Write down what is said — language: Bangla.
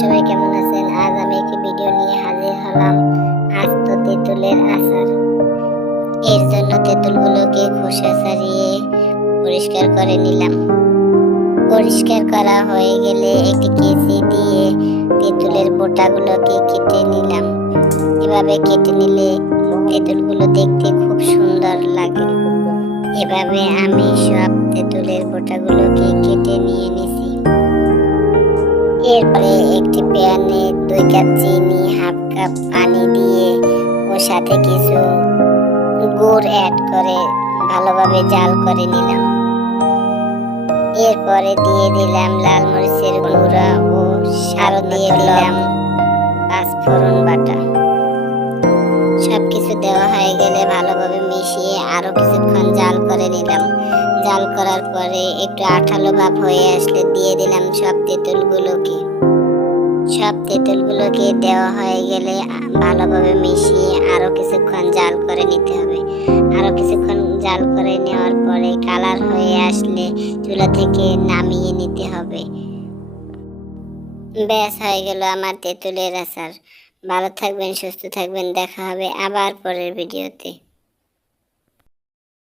সবাই কেমন আছেন? আজ আমি একটি ভিডিও নিয়ে হাজির হলাম। আস্ত তেঁতুলের আচার। এর জন্য তেঁতুলগুলোকে খোসা ছাড়িয়ে পরিষ্কার করে নিলাম। পরিষ্কার করা হয়ে গেলে একটি কেচি দিয়ে তেঁতুলের বোটাগুলোকে কেটে নিলাম। এভাবে কেটে নিলে তেঁতুলগুলো দেখতে খুব সুন্দর লাগে। এভাবে আমি সব তেঁতুলের বোটাগুলোকে কেটে নিয়ে নিছি। এরপরে একটি প্যানে 2 কাপ চিনি, হাফ কাপ পানি দিয়ে ওর সাথে কিছু গুড় অ্যাড করে ভালোভাবে জাল করে নিলাম। এরপরে দিয়ে দিলাম লাল মরিচের গুঁড়া ও সারও দিয়ে দিলাম পাঁচফোড়ন বাটা। সবকিছু দেওয়া হয়ে গেলে ভালোভাবে মিশিয়ে আরো কিছুক্ষণ জাল করে নিলাম। জাল করার পরে একটু আঠালো ভাব হয়ে আসলে দিয়ে দিলাম সব তেঁতুলগুলোকে। সব তেঁতুলগুলোকে দেওয়া হয়ে গেলে ভালোভাবে মিশিয়ে আরো কিছুক্ষণ জাল করে নিতে হবে। আরো কিছুক্ষণ জাল করে নেওয়ার পরে কালার হয়ে আসলে চুলা থেকে নামিয়ে নিতে হবে। ব্যাস হয়ে গেল আমার তেঁতুলের আচার। ভালো থাকবেন, সুস্থ থাকবেন। দেখা হবে আবার পরের ভিডিওতে।